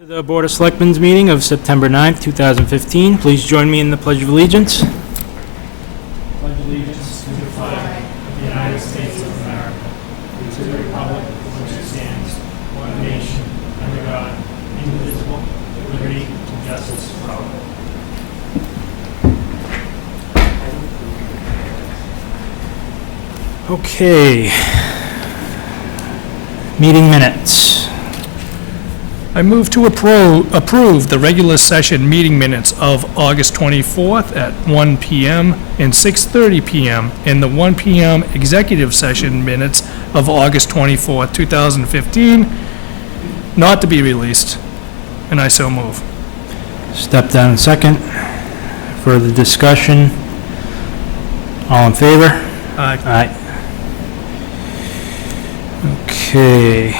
To the Board of Selectmen's meeting of September 9th, 2015. Please join me in the Pledge of Allegiance. Pledge allegiance to the flag of the United States of America, and to the republic for which it stands, one nation, under God, indivisible, with liberty and justice for all. Okay. Meeting minutes. I move to approve the regular session meeting minutes of August 24th at 1 p.m. and 6:30 p.m. and the 1 p.m. executive session minutes of August 24th, 2015, not to be released, and I so move. Step down second. Further discussion. All in favor? Aye. Aye. Okay.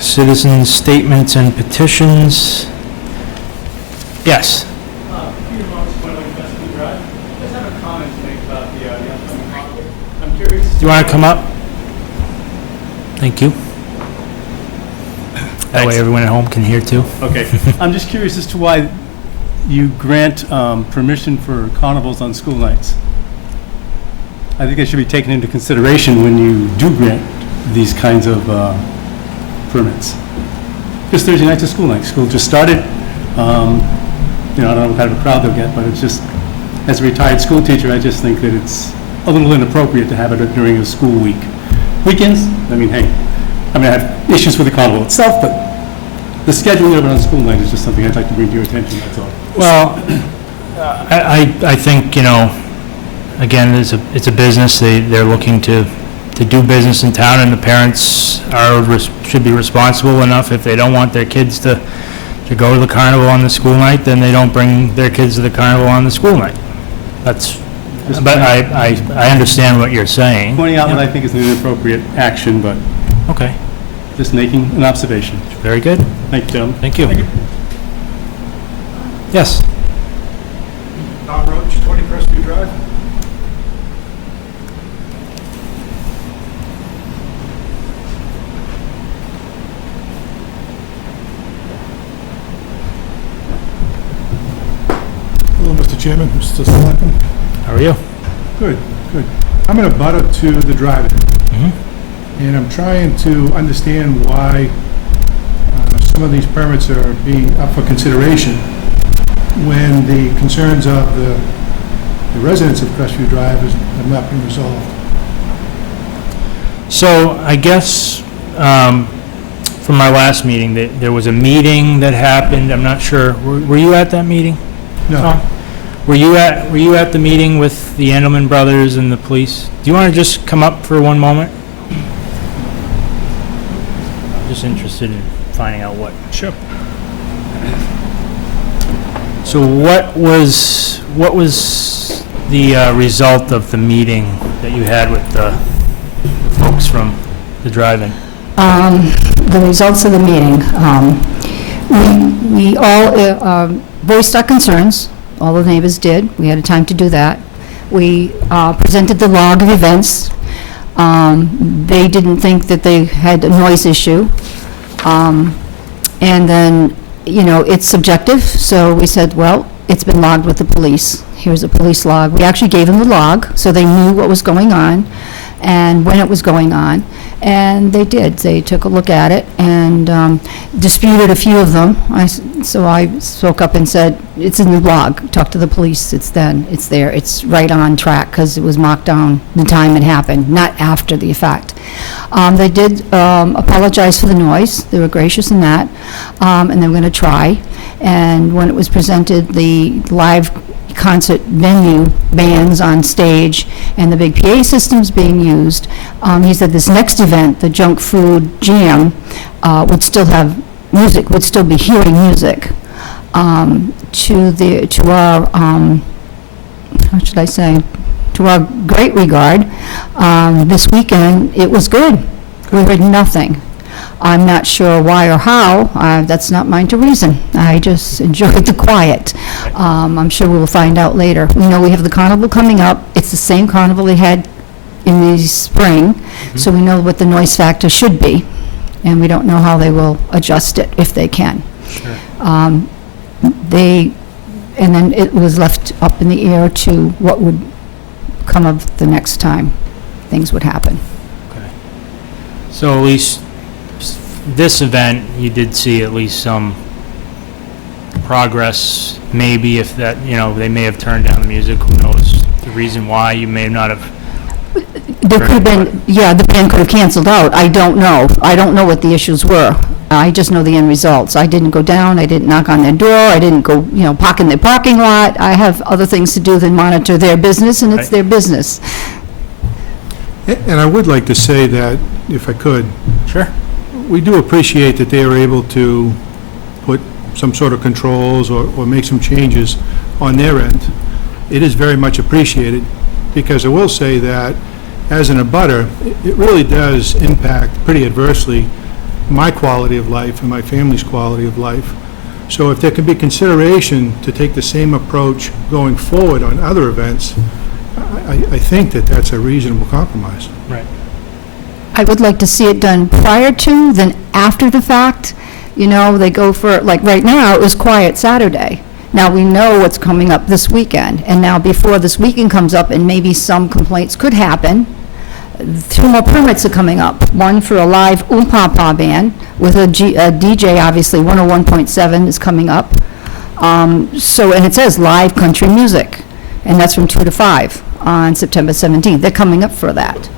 Citizens' statements and petitions. Yes. Peter Marks, Westwood Drive. I just have a comment to make about the upcoming holiday. I'm curious. Do you want to come up? Thank you. That way everyone at home can hear too. Okay. I'm just curious as to why you grant permission for carnivals on school nights. I think that should be taken into consideration when you do grant these kinds of permits. Because Thursday night's a school night. School just started. I don't know what kind of a crowd they'll get, but it's just, as a retired school teacher, I just think that it's a little inappropriate to have it during a school week. Weekends, hey, I have issues with the carnival itself, but the scheduling of it on school night is just something I'd like to bring to your attention, that's all. Well, I think, again, it's a business. They're looking to do business in town, and the parents should be responsible enough. If they don't want their kids to go to the carnival on the school night, then they don't bring their kids to the carnival on the school night. But I understand what you're saying. Pointing out what I think is an inappropriate action, but Okay, just making an observation. very good. Thank you, gentlemen. Thank you. Yes. Tom Roach, 20 Crestview Drive. Hello, Mr. Chairman, Mr. Selectmen. How are you? Good, good. I'm in a butter to the drive-in, and I'm trying to understand why some of these permits are being up for consideration when the concerns of the residents of Crestview Drive have not been resolved. So I guess from our last meeting, there was a meeting that happened. I'm not sure. Were you at that meeting? No. Tom? Were you at the meeting with the Endelman brothers and the police? Do you want to just come up for one moment? I'm just interested in finding out what. Sure. So what was the result of the meeting that you had with the folks from the drive-in? The results of the meeting, we all voiced our concerns. All the neighbors did. We had a time to do that. We presented the log of events. They didn't think that they had a noise issue. And then, it's subjective, so we said, well, it's been logged with the police. Here's a police log. We actually gave them the log, so they knew what was going on and when it was going on, and they did. They took a look at it and disputed a few of them. So I spoke up and said, it's in the log. Talk to the police. It's there. It's right on track because it was marked down the time it happened, not after the fact. They did apologize for the noise. They were gracious in that, and they were going to try. And when it was presented, the live concert venue bands on stage and the big PA systems being used, he said this next event, the junk food jam, would still have music, would still be hearing music. To our how should I say, to our great regard, this weekend it was good. We heard nothing. I'm not sure why or how. That's not mine to reason. I just enjoyed the quiet. I'm sure we'll find out later. We know we have the carnival coming up. It's the same carnival they had in the spring, so we know what the noise factor should be. and we don't know how they will adjust it, if they can. Um, And then it was left up in the air to what would come of the next time things would happen. So at least this event, you did see at least some progress, maybe if that, they may have turned down the music, who knows the reason why, you may not have. There could have been, the band could have canceled out. I don't know. I don't know what the issues were. I just know the end results. I didn't go down, I didn't knock on their door, I didn't go, park in their parking lot. I have other things to do than monitor their business, and it's Right. their business. And I would like to say that, if I could, Sure. we do appreciate that they are able to put some sort of controls or make some changes on their end. It is very much appreciated, because I will say that, as an abutter, it really does impact pretty adversely my quality of life and my family's quality of life. So if there can be consideration to take the same approach going forward on other events, I think that that's a reasonable compromise. Right. I would like to see it done prior to than after the fact. They go for, like, right now, it was quiet Saturday. Now, we know what's coming up this weekend, and now before this weekend comes up, and maybe some complaints could happen, 2 more permits are coming up. One for a live oom-pa-pa band with a DJ, obviously, 101.7 is coming up. And it says live country music, and that's from 2 to 5 on September 17th. They're coming up for that.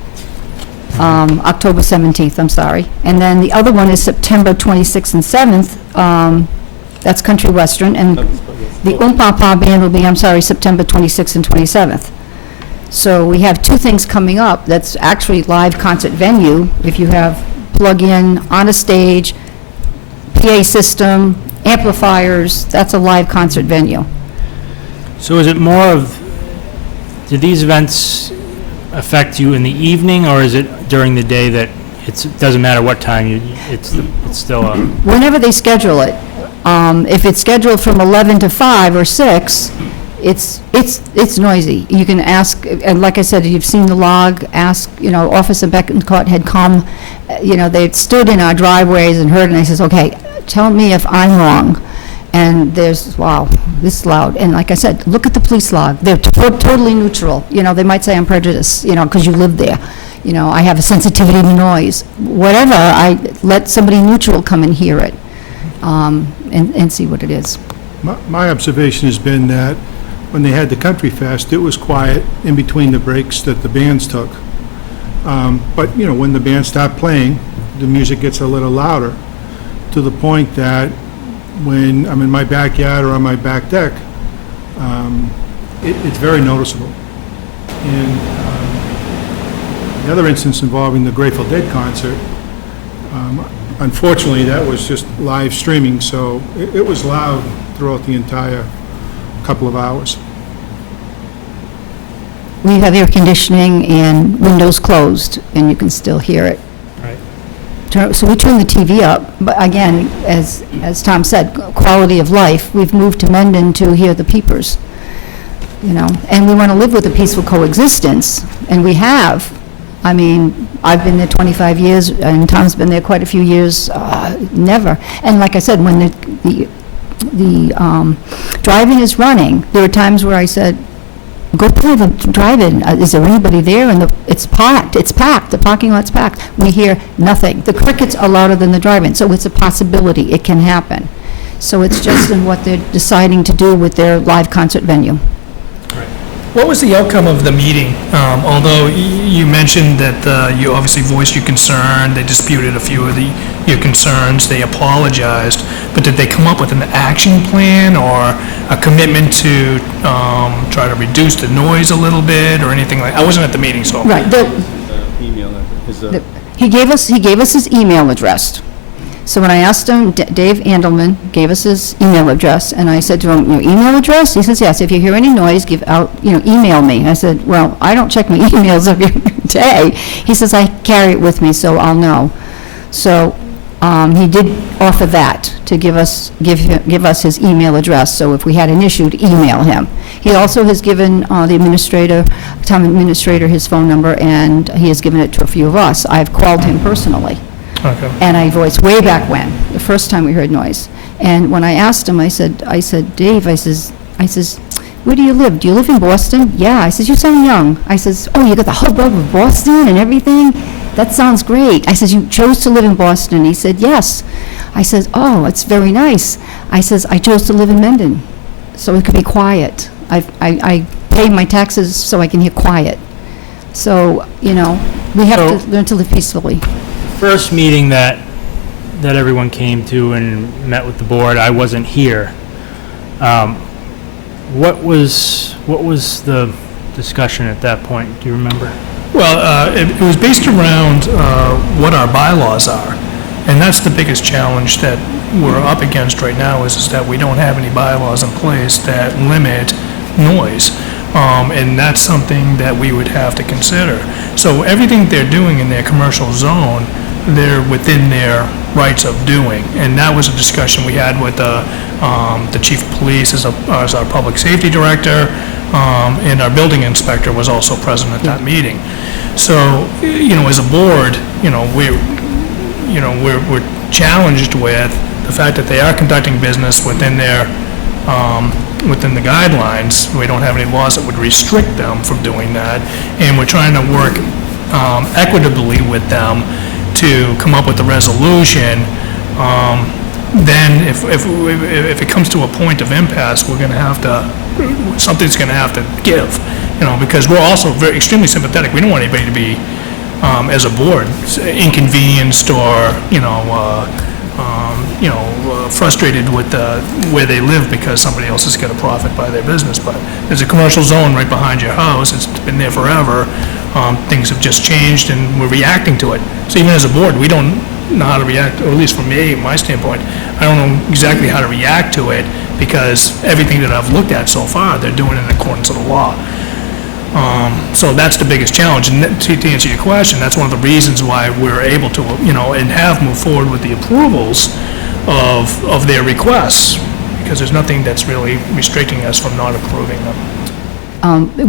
October 17th, I'm sorry. And then the other one is September 26th and 7th. That's country western, and the oom-pa-pa band will be, September 26th and 27th. So we have 2 things coming up that's actually live concert venue. If you have plug-in on a stage, PA system, amplifiers, that's a live concert venue. So is it more of, do these events affect you in the evening, or is it during the day that it doesn't matter what time, it's still a... Whenever they schedule it. If it's scheduled from 11 to 5 or 6, it's noisy. You can ask, and like I said, you've seen the log, ask, Officer Betancourt had come, they stood in our driveways and heard, and I says, okay, tell me if I'm wrong. And there's, wow, this is loud. And like I said, look at the police log. They're totally neutral. They might say I'm prejudiced, because you live there. I have a sensitivity to noise. Whatever, I let somebody neutral come and hear it, and see what it is. My observation has been that when they had the Country Fest, it was quiet in between the breaks that the bands took. But, when the band stopped playing, the music gets a little louder, to the point that when I'm in my backyard or on my back deck, it's very noticeable. And the other instance involving the Grateful Dead concert, unfortunately, that was just live streaming, so it was loud throughout the entire couple of hours. We have air conditioning and windows closed, and you can still hear it. Right. So we turn the TV up, but again, as Tom said, quality of life, we've moved to Mendon to hear the peepers, and we want to live with a peaceful coexistence, and we have. I've been there 25 years, and Tom's been there quite a few years, never. And like I said, when the drive-in is running, there are times where I said, go play the drive-in. Is there anybody there? And it's packed. The parking lot's packed. We hear nothing. The crickets are louder than the drive-in, so it's a possibility. It can happen. So it's just in what they're deciding to do with their live concert venue. What was the outcome of the meeting? Although you mentioned that you obviously voiced your concern, they disputed a few of your concerns, they apologized, but did they come up with an action plan or a commitment to try to reduce the noise a little bit or anything like? I wasn't at the meeting, so. Right. He gave us his email address. So when I asked him, Dave Andelman gave us his email address, and I said to him, your email address? He says, yes, if you hear any noise, email me. I said, well, I don't check my emails every day. He says, I carry it with me, so I'll know. So he did offer that, to give us his email address, so if we had an issue, to email him. He also has given the town administrator, his phone number, and he has given it to a few of us. I've called him personally. Okay. And I voiced way back when, the first time we heard noise. And when I asked him, I said, Dave, I says, where do you live? Do you live in Boston? Yeah. I says, you sound young. I says, oh, you got the hubbub of Boston and everything? That sounds great. I says, you chose to live in Boston? He said, yes. I says, oh, it's very nice. I says, I chose to live in Mendon, so it could be quiet. I pay my taxes so I can hear quiet. So, we have to learn to live peacefully. First meeting that everyone came to and met with the board, I wasn't here. What was the discussion at that point? Do you remember? Well, it was based around what our bylaws are, and that's the biggest challenge that we're up against right now is that we don't have any bylaws in place that limit noise, and that's something that we would have to consider. So everything they're doing in their commercial zone, they're within their rights of doing, and that was a discussion we had with the chief of police as our public safety director, and our building inspector was also present at that meeting. So, as a board, we're challenged with the fact that they are conducting business within their, within the guidelines. We don't have any laws that would restrict them from doing that, and we're trying to work equitably with them to come up with a resolution. Then if it comes to a point of impasse, we're going to have to, something's going to have to give, because we're also extremely sympathetic. We don't want anybody to be, as a board, inconvenienced or, frustrated with where they live because somebody else is going to profit by their business. But there's a commercial zone right behind your house. It's been there forever. Things have just changed, and we're reacting to it. So even as a board, we don't know how to react, or at least from my standpoint, I don't know exactly how to react to it, because everything that I've looked at so far, they're doing in accordance with the law. So that's the biggest challenge, and to answer your question, that's one of the reasons why we're able to, and have moved forward with the approvals of their requests, because there's nothing that's really restricting us from not approving them.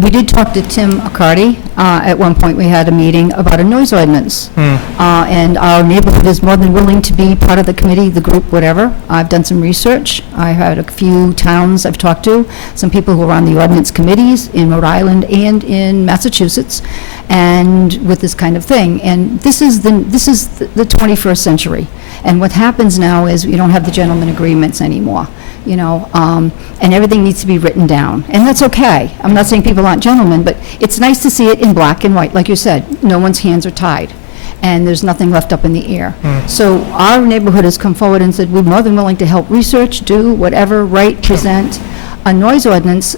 We did talk to Tim Accardi. At one point, we had a meeting about a noise ordinance. And our neighborhood is more than willing to be part of the committee, the group, whatever. I've done some research. I had a few towns I've talked to, some people who are on the ordinance committees in Rhode Island and in Massachusetts, and with this kind of thing. And this is the 21st century. And what happens now is we don't have the gentleman agreements anymore. And everything needs to be written down. And that's okay. I'm not saying people aren't gentlemen, but it's nice to see it in black and white. Like you said, no one's hands are tied, and there's nothing left up in the air. So our neighborhood has come forward and said, we're more than willing to help research, do whatever, write, present a noise ordinance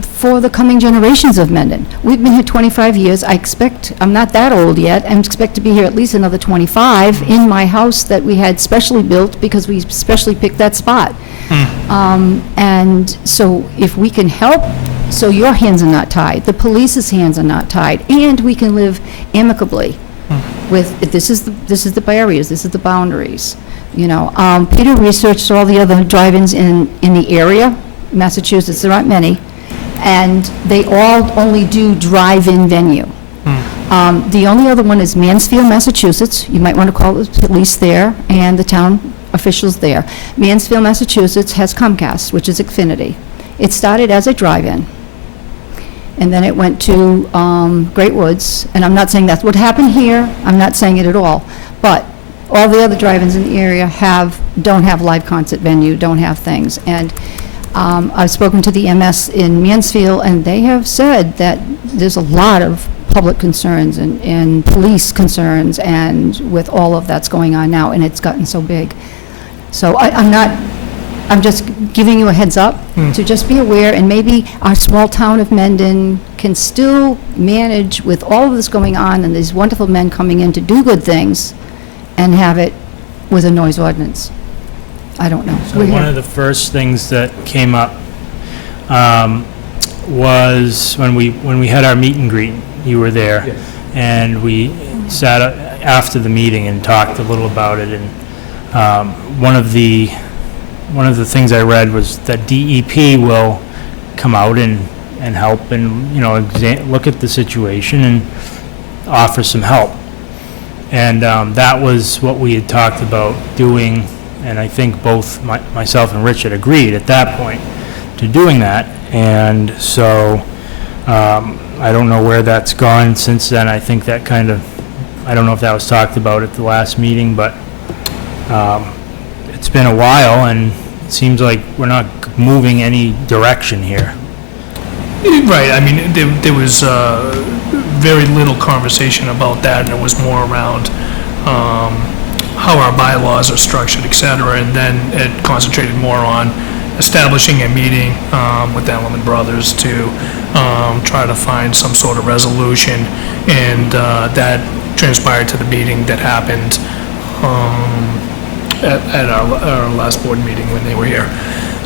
for the coming generations of Mendon. We've been here 25 years. I'm not that old yet, I expect to be here at least another 25 in my house that we had specially built because we specially picked that spot. And so if we can help, so your hands are not tied, the police's hands are not tied, and we can live amicably with, this is the barriers, this is the boundaries, Peter researched all the other drive-ins in the area, Massachusetts, there aren't many, and they all only do drive-in venue. The only other one is Mansfield, Massachusetts. You might want to call the police there and the town officials there. Mansfield, Massachusetts has Comcast, which is Xfinity. It started as a drive-in, and then it went to Great Woods, and I'm not saying that's what happened here, I'm not saying it at all, but all the other drive-ins in the area don't have live concert venue, don't have things. And I've spoken to the MS in Mansfield, and they have said that there's a lot of public concerns and police concerns, and with all of that's going on now, and it's gotten so big. So I'm just giving you a heads up to just be aware, and maybe our small town of Mendon can still manage with all of this going on and these wonderful men coming in to do good things and have it with a noise ordinance. I don't know. So one of the first things that came up was when we had our meet and greet. You were there. Yes. And we sat after the meeting and talked a little about it. And one of the things I read was that DEP will come out and help and look at the situation and offer some help. And that was what we had talked about doing, and I think both myself and Rich had agreed at that point to doing that. And so, I don't know where that's gone since then. I think that kind of, I don't know if that was talked about at the last meeting, but it's been a while, and it seems like we're not moving any direction here. Right, I mean, there was very little conversation about that, and it was more around how our bylaws are structured, et cetera, and then it concentrated more on establishing a meeting with Allen Brothers to try to find some sort of resolution, and that transpired to the meeting that happened at our last board meeting when they were here.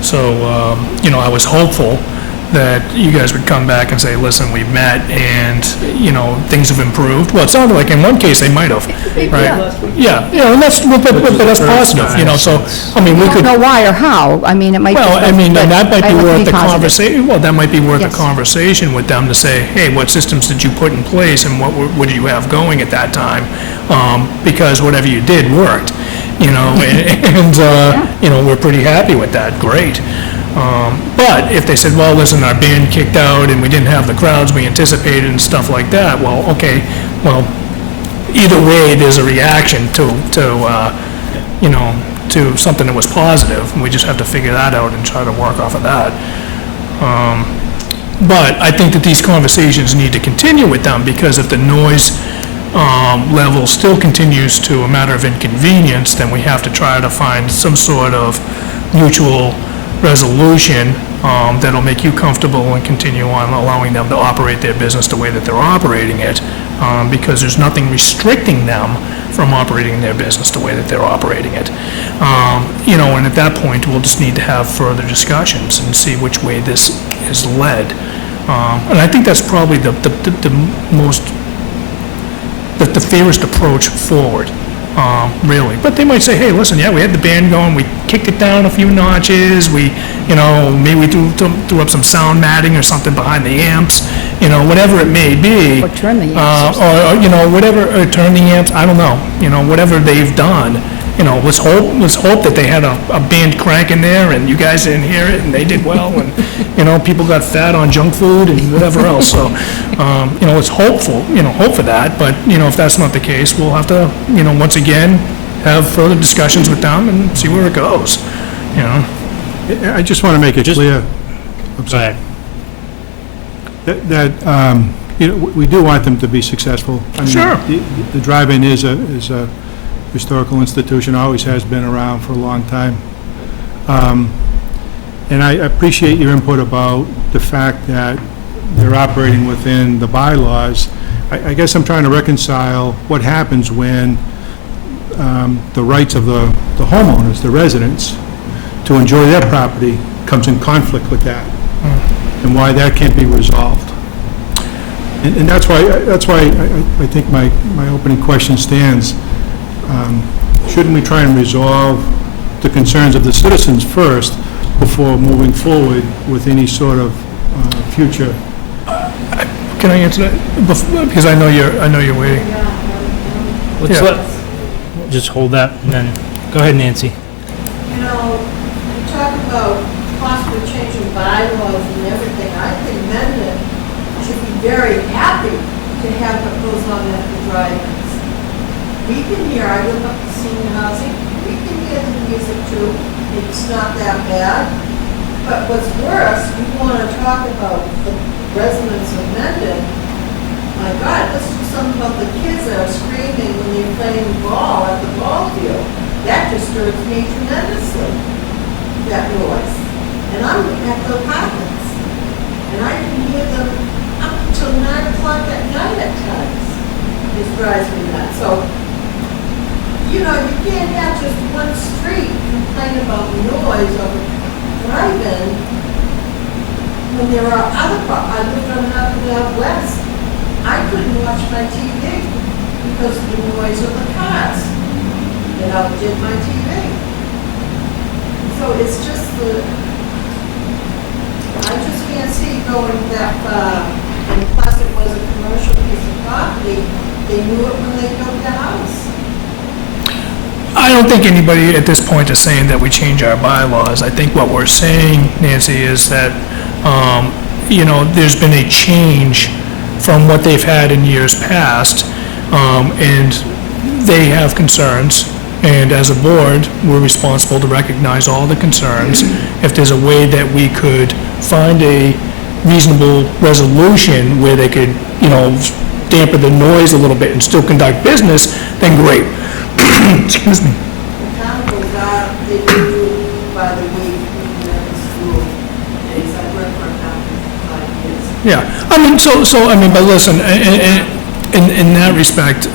So, I was hopeful that you guys would come back and say, listen, we've met, and, things have improved. Well, it sounded like in one case they might have, right? Yeah, and that's, but that's positive, so, I mean, we I don't could, know why or how. I mean, it might. well, I mean, and that might be worth the positive. conversation, well, that might be worth a Yes. conversation with them to say, hey, what systems did you put in place, and what did you have going at that time? Because whatever you did worked, and we're pretty happy with that, great. But if they said, well, listen, our band kicked out and we didn't have the crowds we anticipated and stuff like that, well, okay, well, either way, there's a reaction to something that was positive, and we just have to figure that out and try to work off of that. But I think that these conversations need to continue with them, because if the noise level still continues to a matter of inconvenience, then we have to try to find some sort of mutual resolution that'll make you comfortable and continue on allowing them to operate their business the way that they're operating it, because there's nothing restricting them from operating their business the way that they're operating it. And at that point, we'll just need to have further discussions and see which way this is led. And I think that's probably the fairest approach forward. Really. But they might say, hey, listen, yeah, we had the band going, we kicked it down a few notches, maybe we threw up some sound matting or something behind the amps, whatever it may be. Or turn the amps. Or turn the amps, I don't know, whatever they've done. Let's hope that they had a band cranking there and you guys didn't hear it and they did well, and, people got fat on junk food and whatever else. So, it's hope for that, but, if that's not the case, we'll have to, once again, have further discussions with them and see where it goes, I just want to make it clear Go ahead. that, we do want them to be successful. I mean, Sure. The drive-in is a historical institution, always has been around for a long time. And I appreciate your input about the fact that they're operating within the bylaws. I guess I'm trying to reconcile what happens when the rights of the homeowners, the residents, to enjoy their property comes in conflict with that, and why that can't be resolved. And that's why I think my opening question stands. Shouldn't we try and resolve the concerns of the citizens first before moving forward with any sort of future? Can I answer that? Because I know you're waiting. Yeah. Just hold that, and then, go ahead, Nancy. You talk about possibly changing bylaws and everything. I think Mendon should be very happy to have what goes on at the drive-ins. We can hear, I live up to senior housing, we can hear the music too. It's not that bad. But what's worse, we want to talk about the residents of Mendon. My God, let's do something about the kids that are screaming when they're playing ball at the ball field. That disturbs me tremendously, that noise. And I'm at the apartments, and I can hear them up until 9 o'clock at night at times. It drives me nuts. So, you can't have just one street complain about noise of a drive-in when there are other, I lived on Ave West. I couldn't watch my TV because of the noise of the cars. It outdid my TV. So it's just I just can't see going that far. And plus it was a commercial piece of property They knew it when they built the house. I don't think anybody at this point is saying that we change our bylaws. I think what we're saying, Nancy, is that, there's been a change from what they've had in years past, and they have concerns, and as a board, we're responsible to recognize all the concerns. If there's a way that we could find a reasonable resolution where they could, dampen the noise a little bit and still conduct business, then great. Excuse me. The carnivals are, they do by the week when they're in school. It's like work for a carnival for 5 years. Yeah, but listen, in that respect,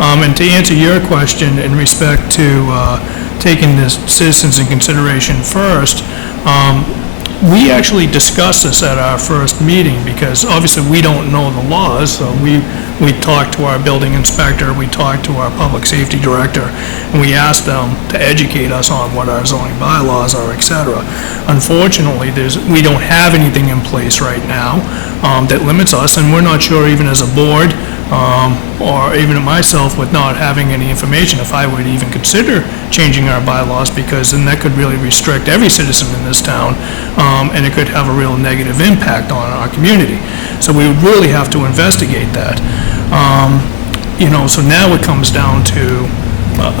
and to answer your question in respect to taking the citizens in consideration first, we actually discussed this at our first meeting, because obviously we don't know the laws, so we talked to our building inspector, we talked to our public safety director, and we asked them to educate us on what our zoning bylaws are, et cetera. Unfortunately, we don't have anything in place right now that limits us, and we're not sure even as a board, or even myself with not having any information, if I would even consider changing our bylaws, because then that could really restrict every citizen in this town, and it could have a real negative impact on our community. So we would really have to investigate that. So now it comes down to,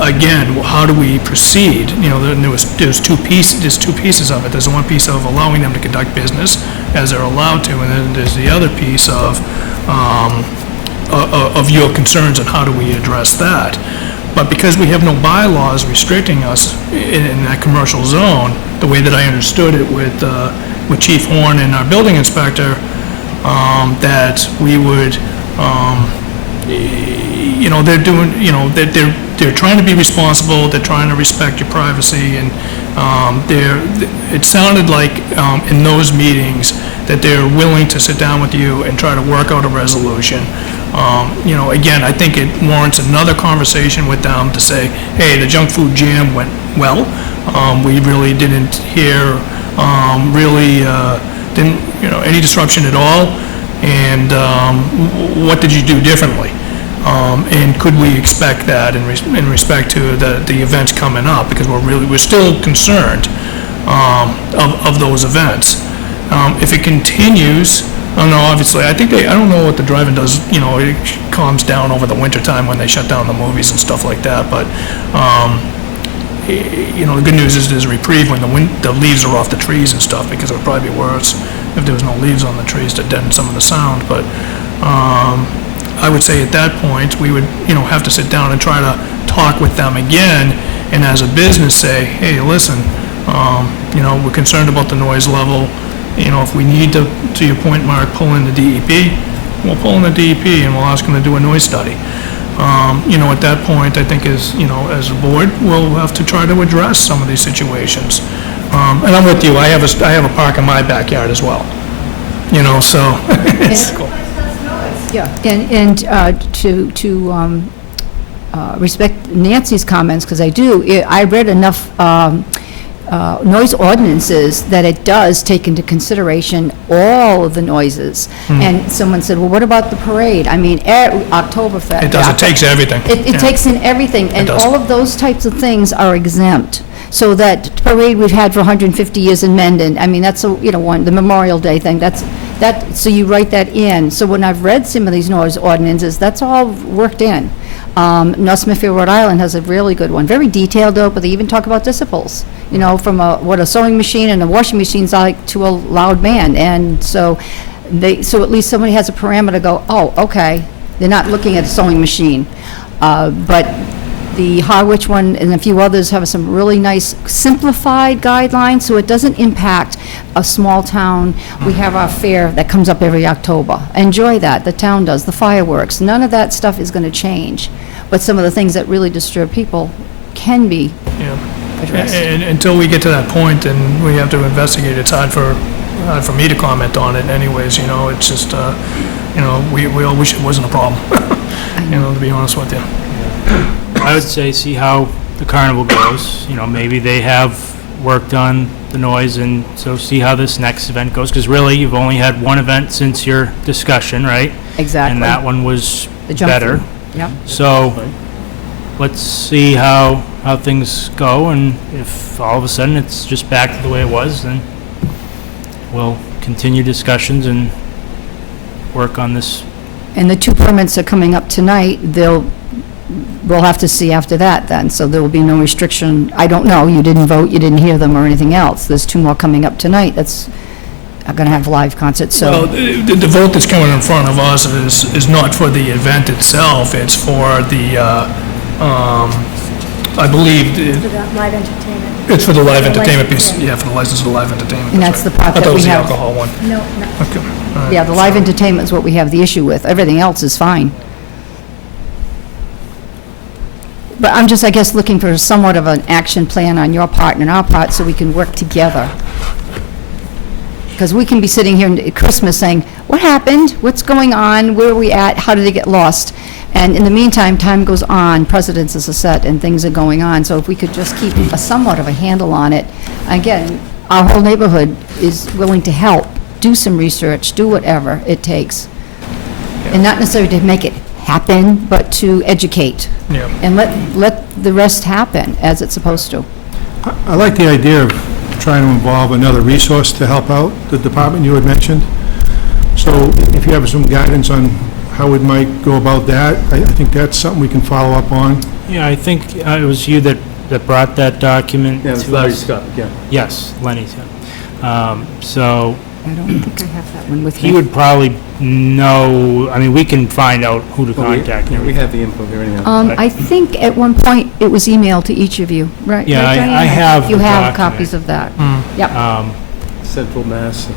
again, how do we proceed? There's two pieces of it. There's one piece of allowing them to conduct business as they're allowed to, and then there's the other piece of your concerns and how do we address that. But because we have no bylaws restricting us in that commercial zone, the way that I understood it with Chief Horn and our building inspector, that we would, they're trying to be responsible, they're trying to respect your privacy, and it sounded like in those meetings that they're willing to sit down with you and try to work out a resolution. Again, I think it warrants another conversation with them to say, hey, the junk food jam went well. We really didn't hear, any disruption at all. And what did you do differently? And could we expect that in respect to the events coming up? Because we're still concerned of those events. If it continues, obviously, I don't know what the drive-in does, it calms down over the winter time when they shut down the movies and stuff like that, but, the good news is there's a reprieve when the leaves are off the trees and stuff, because it would probably be worse if there was no leaves on the trees to deaden some of the sound, but, I would say at that point, we would, have to sit down and try to talk with them again, and as a business say, hey, listen, we're concerned about the noise level. If we need to your point, Mark, pull in the DEP, we'll pull in the DEP and we'll ask them to do a noise study. At that point, I think as a board, we'll have to try to address some of these situations. And I'm with you, I have a park in my backyard as well, so it's cool. Yeah, and to respect Nancy's comments, because I read enough noise ordinances that it does take into consideration all of the noises. And someone said, well, what about the parade? I mean, Oktoberfest. It does, it takes everything. It takes in everything, and all of those types of things are exempt. So that parade we've had for 150 years in Mendon, I mean, that's, the Memorial Day thing, so you write that in. So when I've read some of these noise ordinances, that's all worked in. North Smithfield, Rhode Island has a really good one, very detailed though, but they even talk about decibels, from what a sewing machine and a washing machine's like to a loud band. And so at least somebody has a parameter to go, oh, okay, they're not looking at a sewing machine. But the Harwich one and a few others have some really nice simplified guidelines, so it doesn't impact a small town. We have our fair that comes up every October. Enjoy that, the town does, the fireworks. None of that stuff is going to change. But some of the things that really disturb people can be addressed. And until we get to that point and we have to investigate, it's hard for me to comment on it anyways, it's just, we all wish it wasn't a problem, to be honest with you. I would say see how the carnival goes. Maybe they have worked on the noise, and so see how this next event goes, because really you've only had one event since your discussion, right? Exactly. And that one was The junk better. food. Yep. So, let's see how things go, and if all of a sudden it's just back to the way it was, then we'll continue discussions and work on this. And the 2 permits are coming up tonight, we'll have to see after that then, so there will be no restriction. I don't know, you didn't vote, you didn't hear them or anything else. There's 2 more coming up tonight that's going to have live concerts, Well, so. the vote that's coming in front of us is not for the event itself, it's for the, I believe, For the live entertainment. it's for the live For the entertainment piece, license, yeah. yeah, for the license of the live entertainment. And that's the part I that thought it we was the have. alcohol one. No, no. Okay. all right. Yeah, the live entertainment is what we have the issue with. Everything else is fine. But I'm just, I guess, looking for somewhat of an action plan on your part and our part so we can work together. Because we can be sitting here at Christmas saying, what happened? What's going on? Where are we at? How did it get lost? And in the meantime, time goes on, precedents are set, and things are going on. So if we could just keep somewhat of a handle on it. Again, our whole neighborhood is willing to help, do some research, do whatever it takes. And not necessarily to make it happen, but to educate. Yeah. And let the rest happen as it's supposed to. I like the idea of trying to involve another resource to help out the department you had mentioned. So if you have some guidance on how we might go about that, I think that's something we can follow up on. Yeah, I think it was you that brought that document Yeah, it's to Larry us. Scott, yeah. Yes, Lenny's, yeah. So, I don't think I have that one with he me. would probably know, I mean, we can find out who to contact and We everything. have the info here anyhow. I think at one point it was emailed to each of you, right? Yeah, right, I Diane? have You the have document. copies of that. Mm. Yep, Central Mass.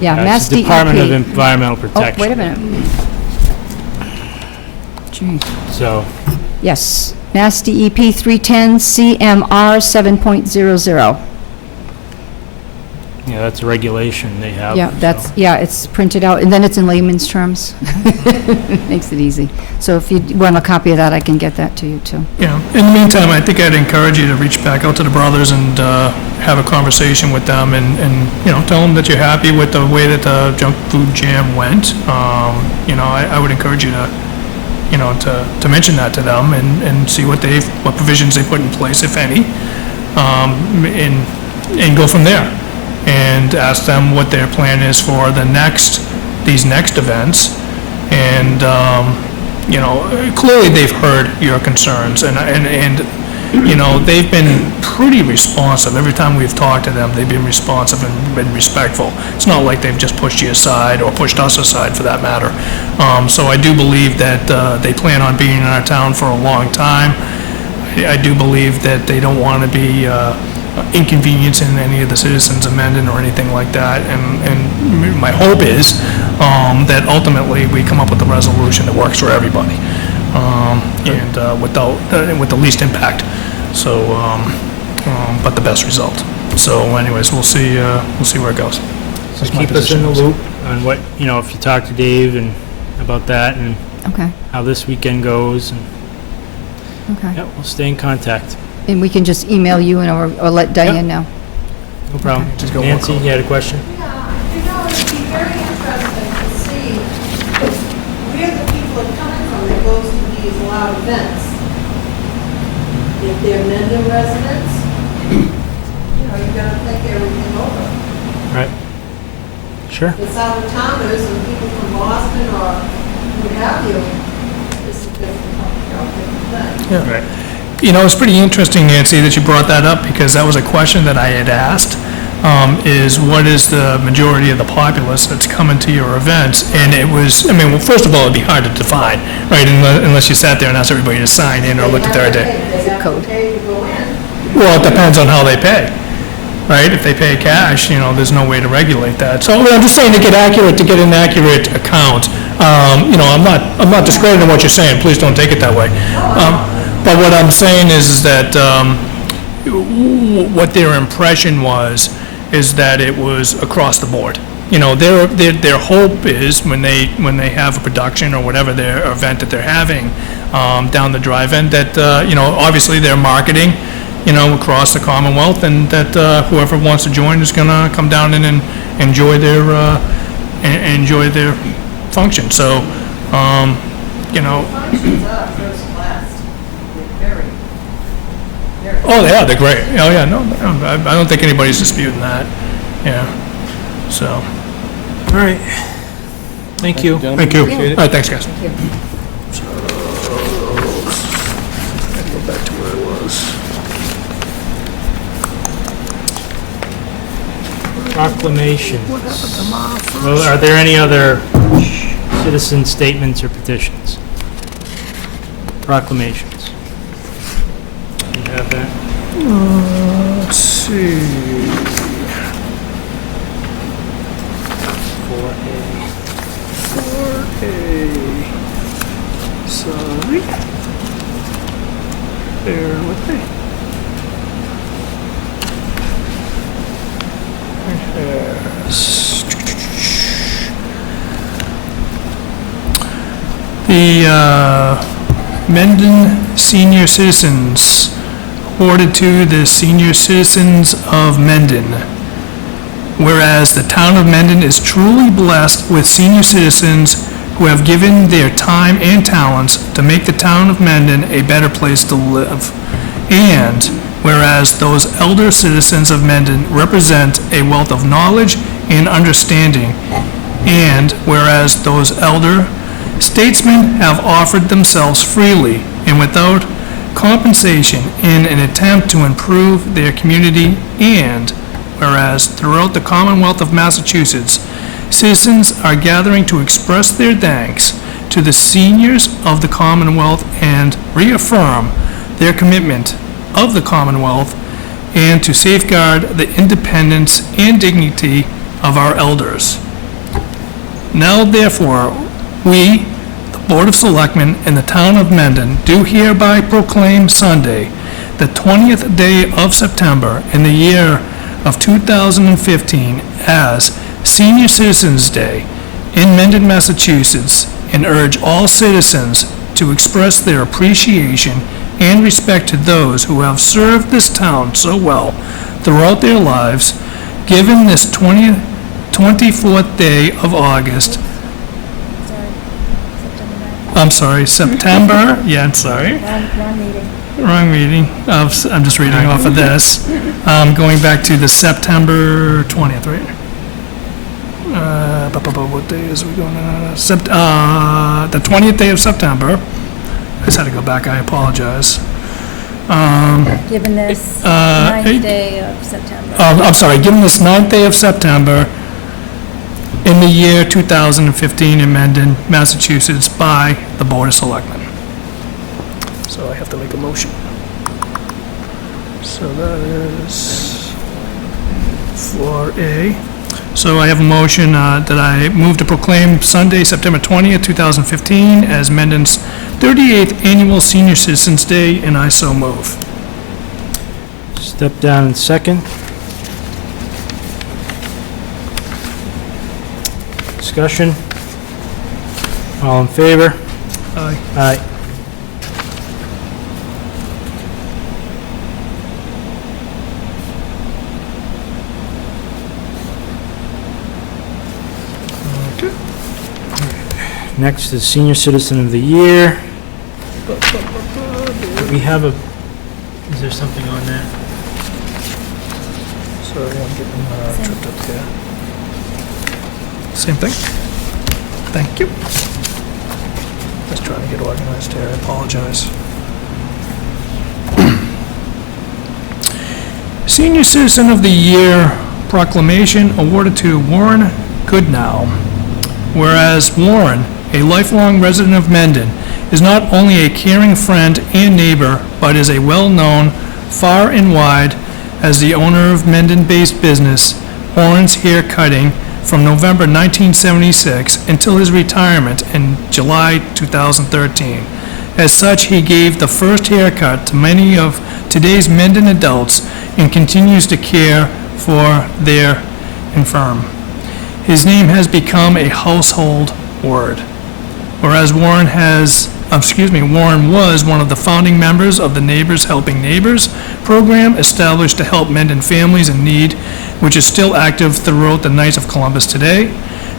yeah, Mass It's the Department of DEP. Environmental Oh, Protection. wait a minute. Gee. So, Yes, Mass DEP 310 CMR 7.00. yeah, that's a regulation they have. Yeah, so. yeah, it's printed out, and then it's in layman's terms. Makes it easy. So if you want a copy of that, I can get that to you, too. Yeah, in the meantime, I think I'd encourage you to reach back out to the brothers and have a conversation with them and, you know, tell them that you're happy with the way that the junk food jam went. You know, I would encourage you to, you know, to mention that to them and see what provisions they put in place, if any, and go from there. And ask them what their plan is for these next events. And, you know, clearly they've heard your concerns and, you know, they've been pretty responsive. Every time we've talked to them, they've been responsive and been respectful. It's not like they've just pushed you aside or pushed us aside for that matter. So I do believe that they plan on being in our town for a long time. I do believe that they don't want to be inconveniencing any of the citizens of Mendon or anything like that. And my hope is that ultimately we come up with a resolution that works for everybody and with the least impact. So, but the best result. So, anyways, we'll see where it goes. So That's my keep us in the position. loop on what, you know, if you talk to Dave and about that and Okay, how this weekend goes, and, okay. yeah, we'll stay in contact. And we can just email you or let Diane know. No problem. Just go Nancy, walk you had a question? Yeah, you know, it'd be very interesting to see where the people are coming from that goes to these loud events. If they're Mendon residents, you know, you gotta think everything over. Right. Sure. It's out of towners and people from Boston or what have you, it's a different thing. Right. You know, it's pretty interesting, Nancy, that you brought that up, because that was a question that I had asked, is what is the majority of the populace that's coming to your events? And it was, I mean, well, first of all, it'd be hard to define, right, unless you sat there and asked everybody to sign in or looked at their ID. They have Code. to pay to go in. Well, it depends on how they pay, right? If they pay cash, you know, there's no way to regulate that. So I'm just saying to get an accurate account. You know, I'm not discrediting what you're saying, please don't take it that way. But what I'm saying is that what their impression was is that it was across the board. You know, their hope is when they have a production or whatever their event that they're having down the drive-in, that you know, obviously they're marketing, you know, across the Commonwealth, and that whoever wants to join is going to come down in and enjoy their function. So you know, Functions are first class. They're very, very. oh, yeah, they're great. Oh, yeah, no, I don't think anybody's disputing that, yeah, so. All right. Thank you. Gentlemen, Thank you. appreciate it. All right, thanks, guys. Thank you. So, let's go back to where it was. Proclamations. Well, are there any other citizen statements or petitions? Proclamations. You have that? Let's see. 4A. Sorry. Bear with me. Yes. The Mendon Senior Citizens awarded to the senior citizens of Mendon. Whereas the town of Mendon is truly blessed with senior citizens who have given their time and talents to make the town of Mendon a better place to live. And whereas those elder citizens of Mendon represent a wealth of knowledge and understanding. And whereas those elder statesmen have offered themselves freely and without compensation in an attempt to improve their community. And whereas throughout the Commonwealth of Massachusetts, citizens are gathering to express their thanks to the seniors of the Commonwealth and reaffirm their commitment of the Commonwealth and to safeguard the independence and dignity of our elders. Now therefore, we, the Board of Selectmen in the town of Mendon, do hereby proclaim Sunday, the 20th day of September in the year of 2015 as Senior Citizens Day in Mendon, Massachusetts, and urge all citizens to express their appreciation and respect to those who have served this town so well throughout their lives, given this 24th day of August. September, yeah, I'm sorry. Wrong meeting. Wrong meeting. I'm just reading off of this. Going back to the September 20th, right? What day is we going on? The 20th day of September. I just had to go back, I apologize. Given this eight- 9th day of September. I'm sorry, given this 9th day of September in the year 2015 in Mendon, Massachusetts, by the Board of Selectmen. So I have to make a motion. So that is 4A. So I have a motion that I move to proclaim Sunday, September 20th, 2015 as Mendon's 38th Annual Senior Citizens Day, and I so move. Step down in second. Discussion? All in favor? Aye. Aye. Okay. Next is Senior Citizen of the Year. Do we have a, is there something on that? Sorry, I'm getting tripped up there. Same thing? Thank you. Just trying to get organized here, I apologize. Senior Citizen of the Year proclamation awarded to Warren Goodnow. Whereas Warren, a lifelong resident of Mendon, is not only a caring friend and neighbor, but is a well-known far and wide as the owner of Mendon-based business, Warren's Hair Cutting, from November 1976 until his retirement in July 2013. As such, he gave the first haircut to many of today's Mendon adults and continues to care for their infirm. His name has become a household word. Whereas Warren was one of the founding members of the Neighbors Helping Neighbors program established to help Mendon families in need, which is still active throughout the Knights of Columbus today.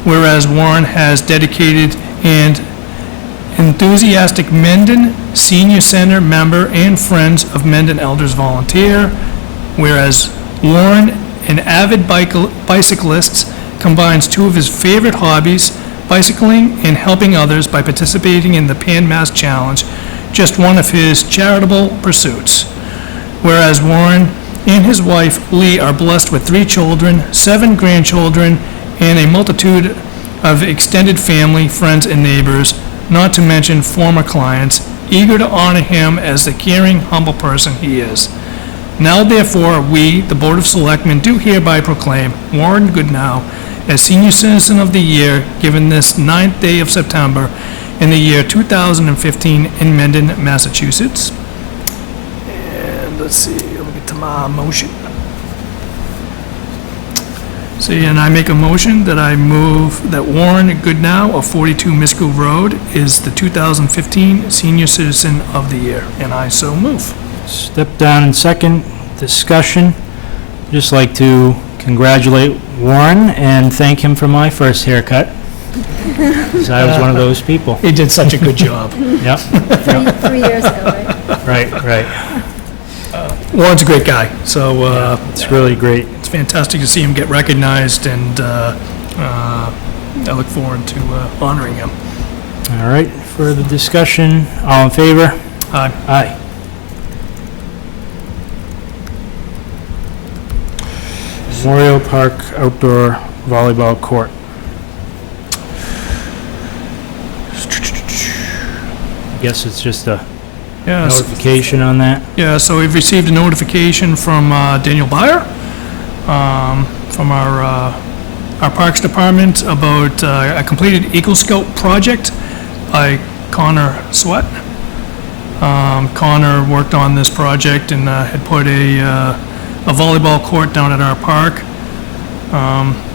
Whereas Warren has dedicated and enthusiastic Mendon Senior Center member and Friends of Mendon Elders volunteer. Whereas Warren, an avid bicyclist, combines two of his favorite hobbies, bicycling and helping others by participating in the Pan Mass Challenge, just one of his charitable pursuits. Whereas Warren and his wife Lee are blessed with 3 children, 7 grandchildren, and a multitude of extended family, friends, and neighbors, not to mention former clients, eager to honor him as the caring, humble person he is. Now therefore, we, the Board of Selectmen, do hereby proclaim Warren Goodnow as Senior Citizen of the Year, given this 9th day of September in the year 2015 in Mendon, Massachusetts. And let's see, let me get to my motion. See, and I make a motion that I move that Warren Goodnow of 42 Miscou Road is the 2015 Senior Citizen of the Year, and I so move. Step down in second. Discussion. Just like to congratulate Warren and thank him for my first haircut. 'Cause I was one of those people. He did such a good job. Yep, 3 years ago, right? right. Warren's a great guy, so It's really great. it's fantastic to see him get recognized, and I look forward to honoring him. All right, further discussion. All in favor? Aye. Aye. Memorial Park Outdoor Volleyball Court. I guess it's just a Yeah, so- notification on that. Yeah, so we've received a notification from Daniel Byer, from our Parks Department about a completed Eagle Scout project by Connor Sweat. Connor worked on this project and had put a volleyball court down at our park.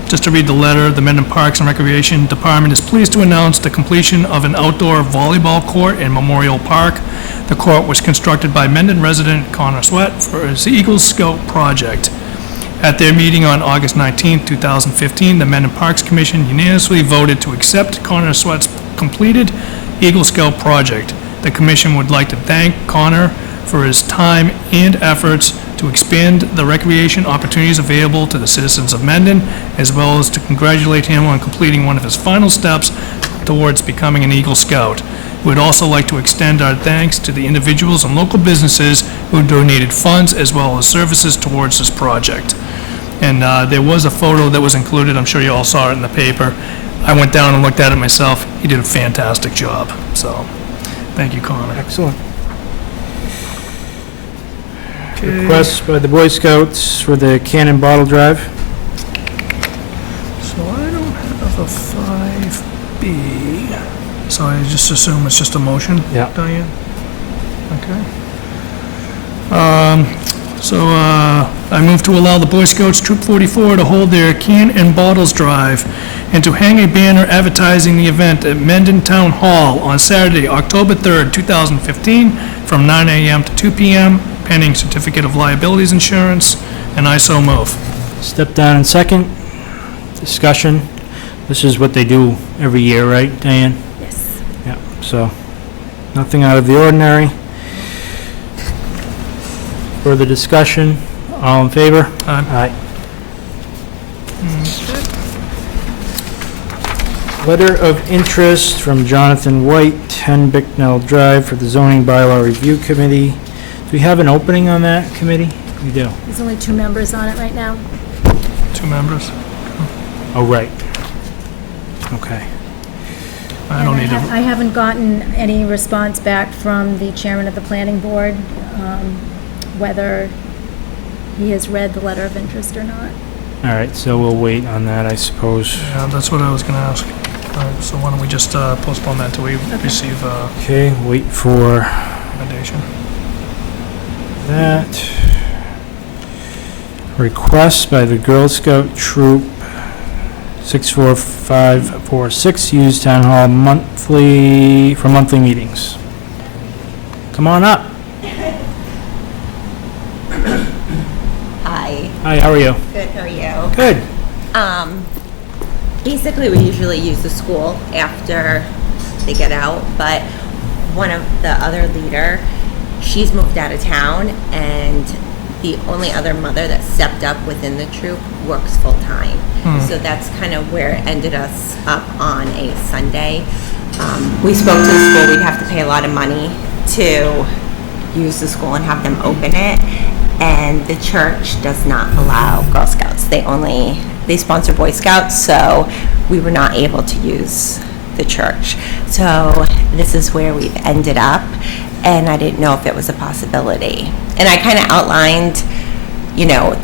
Just to read the letter, the Mendon Parks and Recreation Department is pleased to announce the completion of an outdoor volleyball court in Memorial Park. The court was constructed by Mendon resident Connor Sweat for his Eagle Scout project. At their meeting on August 19, 2015, the Mendon Parks Commission unanimously voted to accept Connor Sweat's completed Eagle Scout project. The commission would like to thank Connor for his time and efforts to expand the recreation opportunities available to the citizens of Mendon, as well as to congratulate him on completing one of his final steps towards becoming an Eagle Scout. We would also like to extend our thanks to the individuals and local businesses who donated funds as well as services towards this project. And there was a photo that was included, I'm sure you all saw it in the paper. I went down and looked at it myself. He did a fantastic job, so thank you, Connor. Excellent. Okay. Request by the Boy Scouts for the Cannon Bottle Drive. So I don't have a 5B, so I just assume it's just a motion? Yeah. Diane? Okay. So I move to allow the Boy Scouts Troop 44 to hold their Can and Bottles Drive and to hang a banner advertising the event at Mendon Town Hall on Saturday, October 3rd, 2015, from 9 a.m. to 2 p.m., pending certificate of liabilities insurance, and I so move. Step down in second. Discussion. This is what they do every year, right, Diane? Yes. Yeah, so nothing out of the ordinary. Further discussion. All in favor? Aye. Aye. Letter of interest from Jonathan White, 10 Bicknell Drive, for the zoning bylaw review committee. Do we have an opening on that committee? We do. There's only 2 members on it right now. 2 members. Oh, right. Okay. I don't need I to, haven't gotten any response back from the chairman of the planning board, whether he has read the letter of interest or not. All right, so we'll wait on that, I suppose. yeah, that's what I was gonna ask. All right, so why don't we just postpone that till we receive Okay, wait for recommendation. that. Request by the Girl Scout Troop 64546, use town hall monthly, for monthly meetings. Come on up. Hi, Hi, how are you? good, how are you? Good. Basically, we usually use the school after they get out. But one of the other leader, she's moved out of town, and the only other mother that stepped up within the troop works full-time. So that's kind of where it ended us up on a Sunday. We spoke to the school, we'd have to pay a lot of money to use the school and have them open it. And the church does not allow Girl Scouts. They sponsor Boy Scouts, so we were not able to use the church. So this is where we've ended up, and I didn't know if it was a possibility. And I kind of outlined,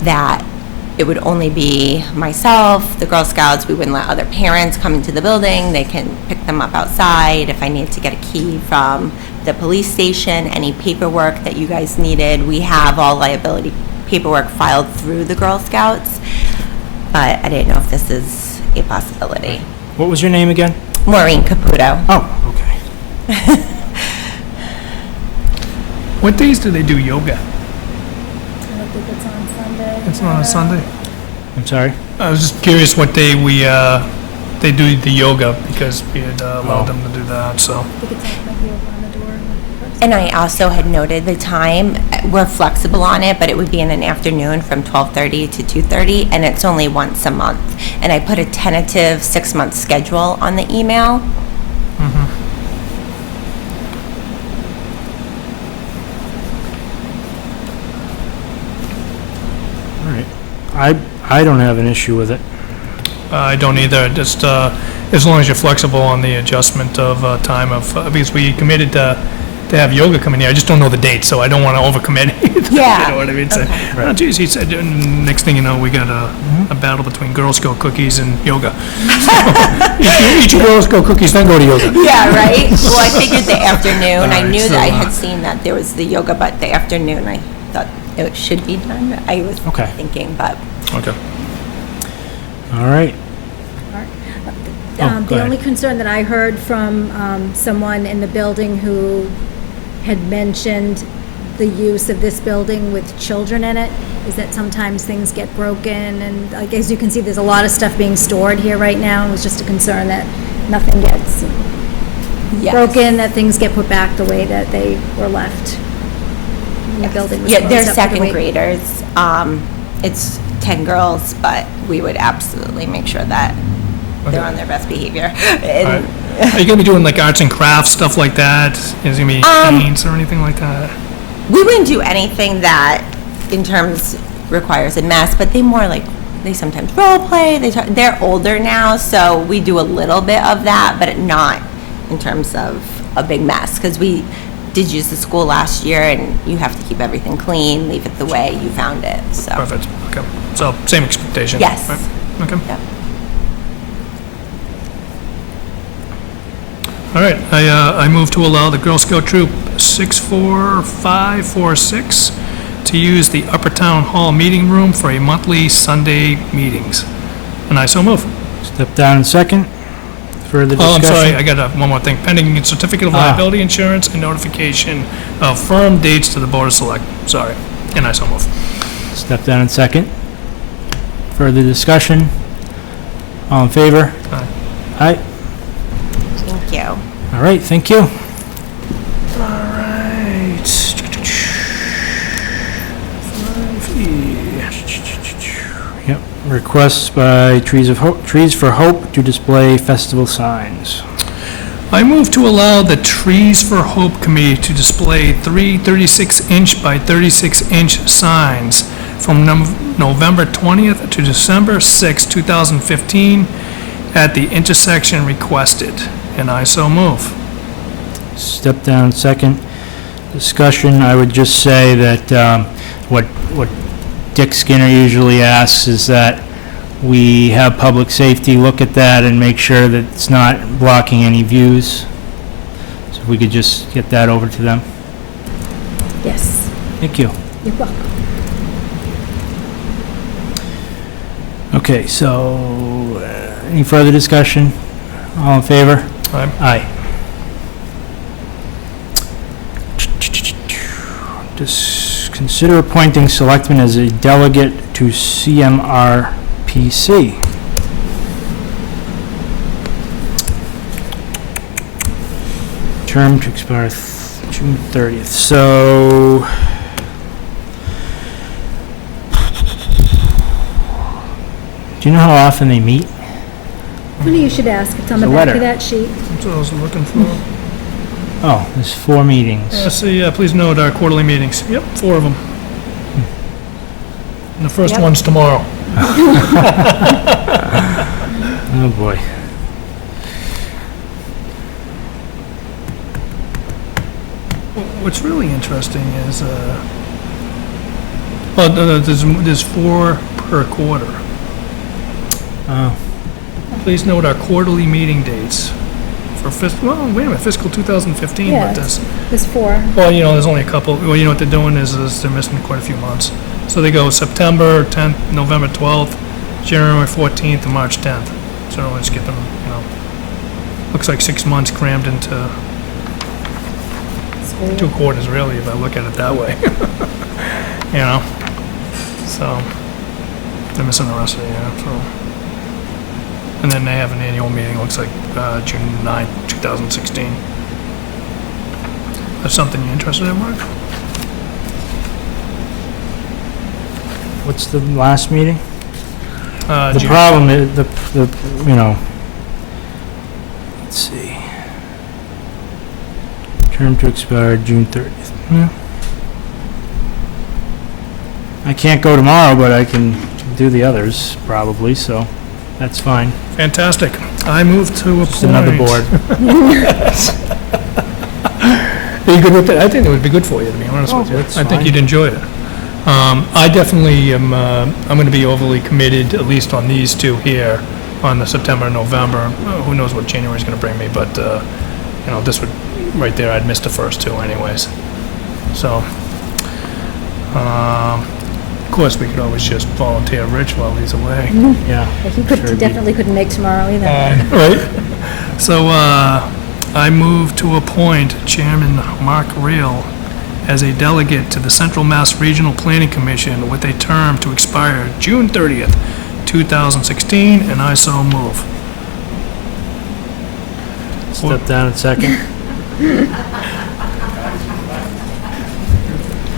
that it would only be myself, the Girl Scouts. We wouldn't let other parents come into the building. They can pick them up outside. If I need to get a key from the police station, any paperwork that you guys needed, we have all liability paperwork filed through the Girl Scouts. But I didn't know if this is a possibility. What was your name again? Maureen Caputo. Oh, okay. What days do they do yoga? I don't think it's on Sunday. It's not on Sunday? I'm sorry? I was just curious what day they do the yoga, because we had allowed them to do that, so. I think it's like maybe over on the door. And I also had noted the time, we're flexible on it, but it would be in an afternoon from 12:30 to 2:30, and it's only once a month. And I put a tentative 6-month schedule on the email. All right. I don't have an issue with it. I don't either, just as long as you're flexible on the adjustment of time because we committed to have yoga come in here. I just don't know the date, so I don't want to overcommit either. Yeah. You know what I mean? Say, oh, geez, he said, next thing you know, we got a battle between Girl Scout cookies and yoga. Eat your Girl Scout cookies, then go to yoga. Yeah, right? Well, I figured the afternoon. I Alright, knew so, that I had seen that there was the yoga, but the afternoon, I thought it should be done. I was Okay. thinking, but Okay. All right. Oh, go The ahead. only concern that I heard from someone in the building who had mentioned the use of this building with children in it is that sometimes things get broken, and like, as you can see, there's a lot of stuff being stored here right now. It was just a concern that nothing gets yes. broken, that things get put back the way that they were left. The building was Yeah, they're closed up for the second week. graders. It's 10 girls, but we would absolutely make sure that they're on their best behavior. And Are you gonna be doing like arts and crafts, stuff like that? Is there gonna be paints or anything like that? we wouldn't do anything that, in terms, requires a mess, but they sometimes role play. They're older now, so we do a little bit of that, but not in terms of a big mess, because we did use the school last year, and you have to keep everything clean, leave it the way you found it, so. Perfect, okay. So, same expectation? Yes. right? Okay. Yep. All right, I move to allow the Girl Scout Troop 64546 to use the Upper Town Hall Meeting Room for a monthly Sunday meetings. And I so move. Step down in second. Further Oh, I'm discussion? sorry, I got one more thing. Pending a certificate of liability insurance and notification of firm dates to the Board of Select. Sorry, and I so move. Step down in second. Further discussion? All in favor? Aye. Aye. Thank you. All right, thank you. All right. Yep, requests by Trees for Hope to display festival signs. I move to allow the Trees for Hope Committee to display 3 36-inch by 36-inch signs from November 20th to December 6, 2015, at the intersection requested, and I so move. Step down second. Discussion, I would just say that what Dick Skinner usually asks is that we have public safety look at that and make sure that it's not blocking any views. So if we could just get that over to them. Yes, Thank you. you're welcome. Okay, so any further discussion? All in favor? Aye. Aye. Just consider appointing selectmen as a delegate to CMRPC. term to expire June 30th. So, do you know how often they meet? Funny you should ask. It's on the It's a back letter. of that sheet. That's what I was looking for. Oh, there's 4 meetings. So, please note our quarterly meetings. Yep, 4 of them. And the first Yep. one's tomorrow. Oh, boy. What's really interesting is, there's 4 per quarter. Oh, Please note our quarterly meeting dates for fiscal 2015, Yeah. but this, There's 4. well, there's only a couple, well, what they're doing is they're missing quite a few months. So they go September 10th, November 12th, January 14th, and March 10th. So it's skipping, looks like 6 months crammed into 2 quarters, really, if I look at it that way. So they're missing the rest of the year, so. And then they have an annual meeting, looks like June 9th, 2016. That's something you're interested in, Mark? what's the last meeting? The June- problem is, let's see. Term to expire June 30th. Yeah. I can't go tomorrow, but I can do the others, probably, so that's fine. Fantastic. I move to appoint. Just another board. Are you good with that? I think it would be good for you, to be honest with you. that's I think fine. you'd enjoy it. I definitely am, I'm going to be overly committed, at least on these 2 here, on the September and November. Who knows what January's going to bring me, but, this would, right there, I'd miss the first 2 anyways. So, of course, we could always just volunteer Rich while he's away. Yeah. He Sure, it'd be- definitely couldn't make tomorrow either. Right? So, I move to appoint Chairman Mark Reel as a delegate to the Central Mass Regional Planning Commission with a term to expire June 30th, 2016, and I so move. Step down a second.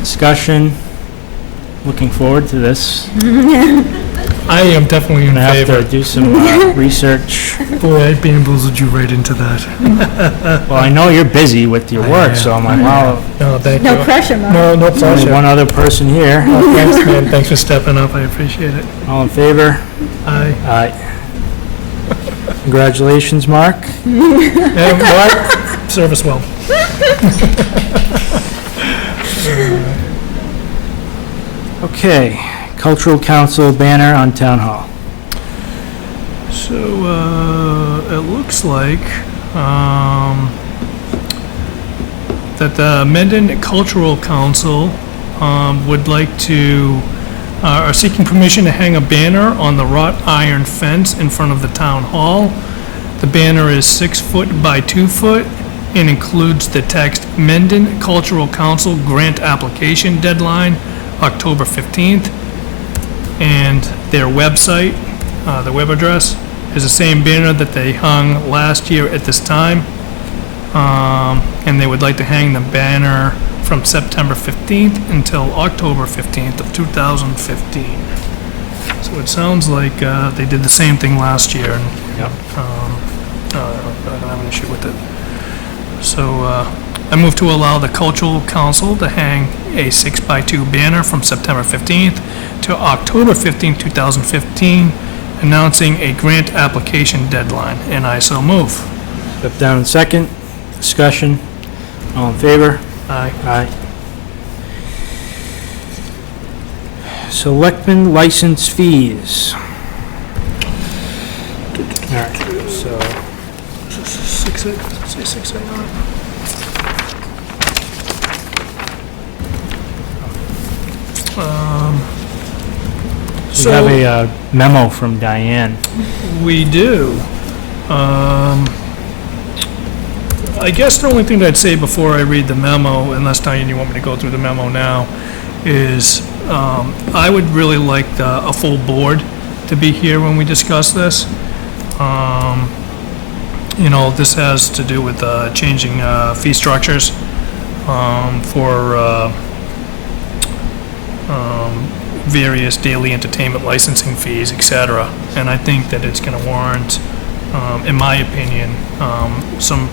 Discussion. Looking forward to this. I am definitely in Gonna have favor. to do some research. Boy, I bamboozled you right into that. Well, I know you're busy with your work, so I'm like, wow, No, thank you. No pressure, Mark. No there's only pressure. one other person here. Oh, thanks, man. Thanks for stepping up. I appreciate it. All in favor? Aye. Aye. Congratulations, Mark. And Mark, service well. Okay, Cultural Council banner on Town Hall. So, it looks like, that the Mendon Cultural Council, would like to, are seeking permission to hang a banner on the wrought iron fence in front of the town hall. The banner is 6 foot by 2 foot and includes the text Mendon Cultural Council Grant Application Deadline, October 15th. And their website, the web address, is the same banner that they hung last year at this time. And they would like to hang the banner from September 15th until October 15th of 2015. So it sounds like they did the same thing last year, and Yep. I don't have an issue with it. So I move to allow the Cultural Council to hang a 6x2 banner from September 15th to October 15th, 2015, announcing a grant application deadline, and I so move. Step down in second. Discussion. All in favor? Aye. Aye. Selectmen license fees. All right, so, 6A, say 6A on it. we have a memo from Diane. We do. I guess the only thing that I'd say before I read the memo, unless Diane, you want me to go through the memo now, is I would really like a full board to be here when we discuss this. This has to do with changing fee structures for various daily entertainment licensing fees, et cetera. And I think that it's going to warrant, in my opinion, some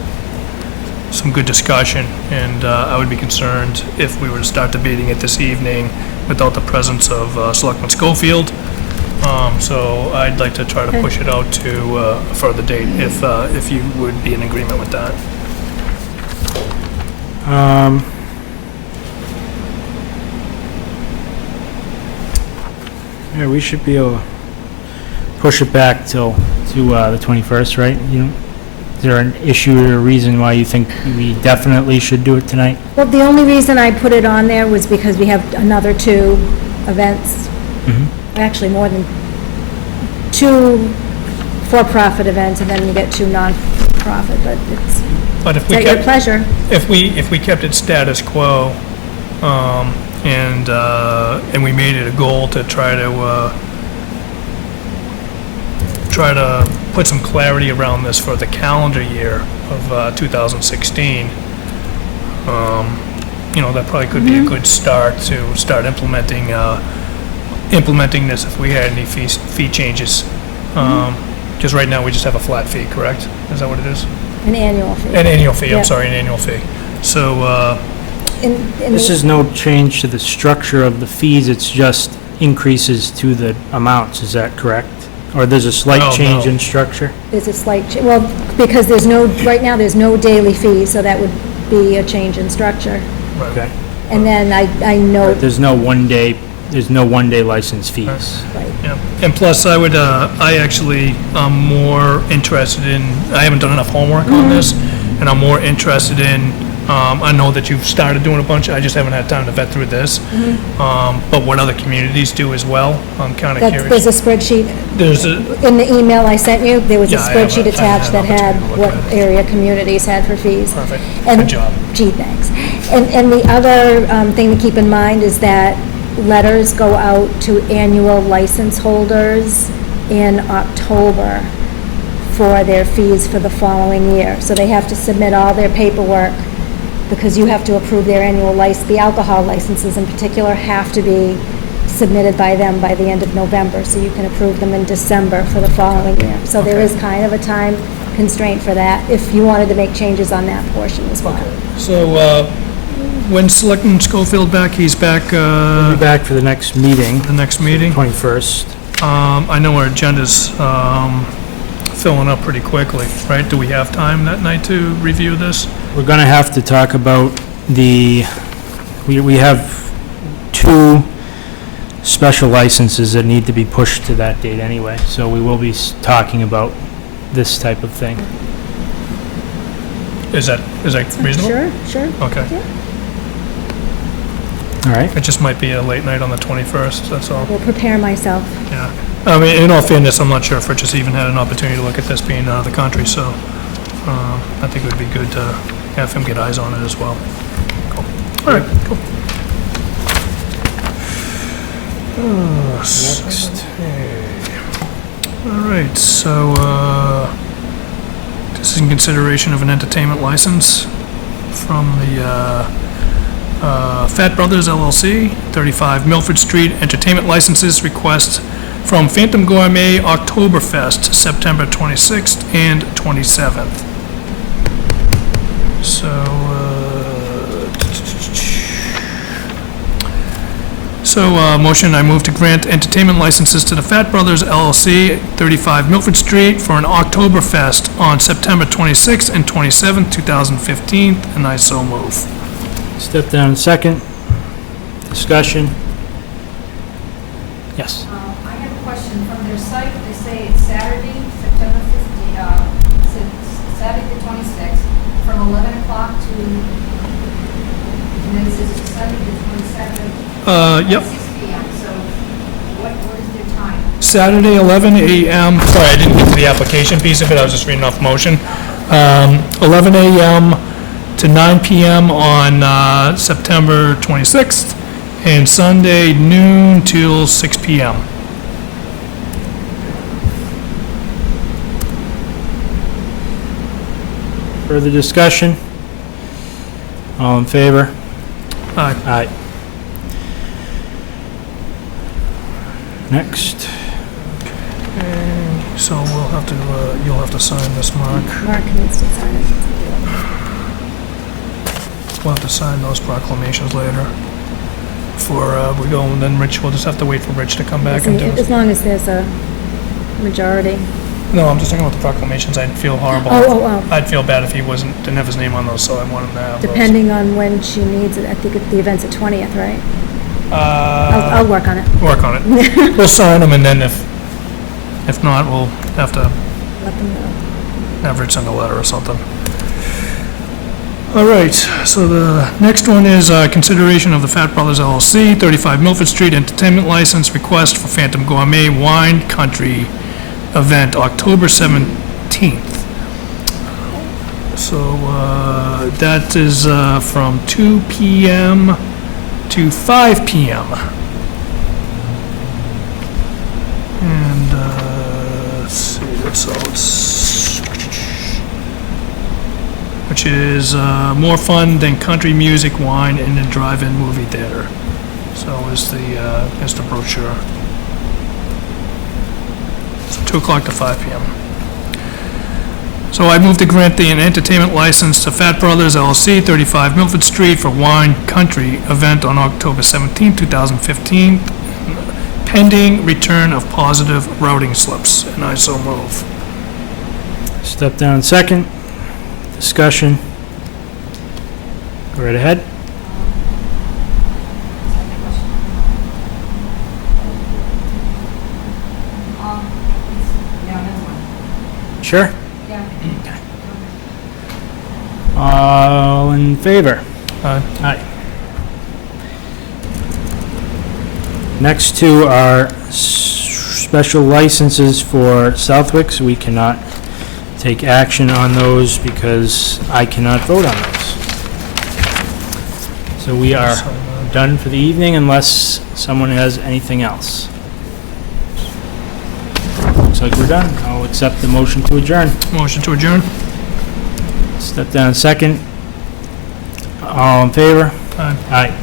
good discussion. And I would be concerned if we were to start debating it this evening without the presence of Selectman Schofield. So I'd like to try to push it out to a further date if you would be in agreement with that. Yeah, we should be able to push it back to the 21st, right? Is there an issue or a reason why you think we definitely should do it tonight? Well, the only reason I put it on there was because we have another 2 events. Actually, more than 2 for-profit events, and then you get 2 non-profit, but it's But if we at your kept, pleasure. if we kept it status quo, and we made it a goal to try to put some clarity around this for the calendar year of 2016, that probably could be a good start to start implementing this if we had any fee changes. Because right now we just have a flat fee, correct? Is that what it is? An annual fee. An annual fee, Yeah. I'm sorry, an annual fee. So, This is no change to the structure of the fees, it's just increases to the amounts, is that correct? Or there's a slight Oh, change no. in structure? There's a slight, well, because right now, there's no daily fee, so that would be a change in structure. Okay. And then I know, There's no one-day license fees. right, yeah. And plus, I actually am more interested in, I haven't done enough homework on this, and I'm more interested in, I know that you've started doing a bunch, I just haven't had time to vet through this. But what other communities do as well, I'm kind of there's curious. a spreadsheet, There's a, in the email I sent you, there was a Yeah, I haven't- spreadsheet I haven't attached that had had an opportunity to what look at it. area communities had for fees. perfect, And- good job. Gee, thanks. And the other thing to keep in mind is that letters go out to annual license holders in October for their fees for the following year. So they have to submit all their paperwork, because you have to approve their annual license. The alcohol licenses in particular have to be submitted by them by the end of November, so you can approve them in December for the following year. So there is kind of a time constraint for that, if you wanted to make changes on that portion as well. So, when's Selectman Schofield back? He's back, We'll be back for the next meeting, the next meeting? 21st. I know our agenda's filling up pretty quickly, right? Do we have time that night to review this? We're gonna have to talk about we have 2 special licenses that need to be pushed to that date anyway, so we will be talking about this type of thing. Is that reasonable? Sure. Okay. All right? It just might be a late night on the 21st, that's all. Will prepare myself. Yeah. I mean, in all fairness, I'm not sure if Rich has even had an opportunity to look at this being out of the country, so I think it would be good to have him get eyes on it as well. Cool. All right, cool. Next. All right, so this is in consideration of an entertainment license from the Fat Brothers LLC, 35 Milford Street, entertainment licenses request from Phantom Gourmet Oktoberfest, September 26th and 27th. So, motion, I move to grant entertainment licenses to the Fat Brothers LLC, 35 Milford Street, for an Oktoberfest on September 26th and 27th, 2015, and I so move. Step down second. Discussion. Yes. I have a question. From their site, they say it's Saturday, September 15th, Saturday the 26th, from 11 o'clock to, and then it says Sunday the 27th. Yep. 6 p.m., so what is their time? Saturday, 11 a.m., sorry, I didn't get to the application piece of it, I was just reading off motion. 11 a.m. to 9 p.m. on September 26th, and Sunday noon till 6 p.m. Further discussion? All in favor? Aye. Aye. Next. So we'll have to, you'll have to sign this, Mark. Mark needs to sign it. We'll have to sign those proclamations later. Before we go, and then Rich, we'll just have to wait for Rich to come back and do As it. long as there's a majority. No, I'm just talking about the proclamations. I'd feel horrible. Oh. I'd feel bad if he didn't have his name on those, so I want him to have those. Depending on when she needs it. I think the event's the 20th, right? I'll work on it. Work on it. We'll sign them, and then if not, we'll have to Let them know. have Rich send a letter or something. All right, so the next one is consideration of the Fat Brothers LLC, 35 Milford Street, entertainment license request for Phantom Gourmet Wine Country event, October 17th. So that is from 2 p.m. to 5 p.m. And let's see, so it's, which is more fun than country music, wine, and a drive-in movie theater. So is the brochure. So 2 o'clock to 5 p.m. So I move to grant an entertainment license to Fat Brothers LLC, 35 Milford Street for Wine Country event on October 17, 2015, pending return of positive routing slips, and I so move. Step down second. Discussion. Go right ahead. Yeah, never mind. Sure. Yeah. All in favor? Aye. Aye. Next two are special licenses for Southwick. We cannot take action on those because I cannot vote on those. So we are done for the evening unless someone has anything else. Looks like we're done. I'll accept the motion to adjourn. Motion to adjourn? Step down second. All in favor? Aye. Aye.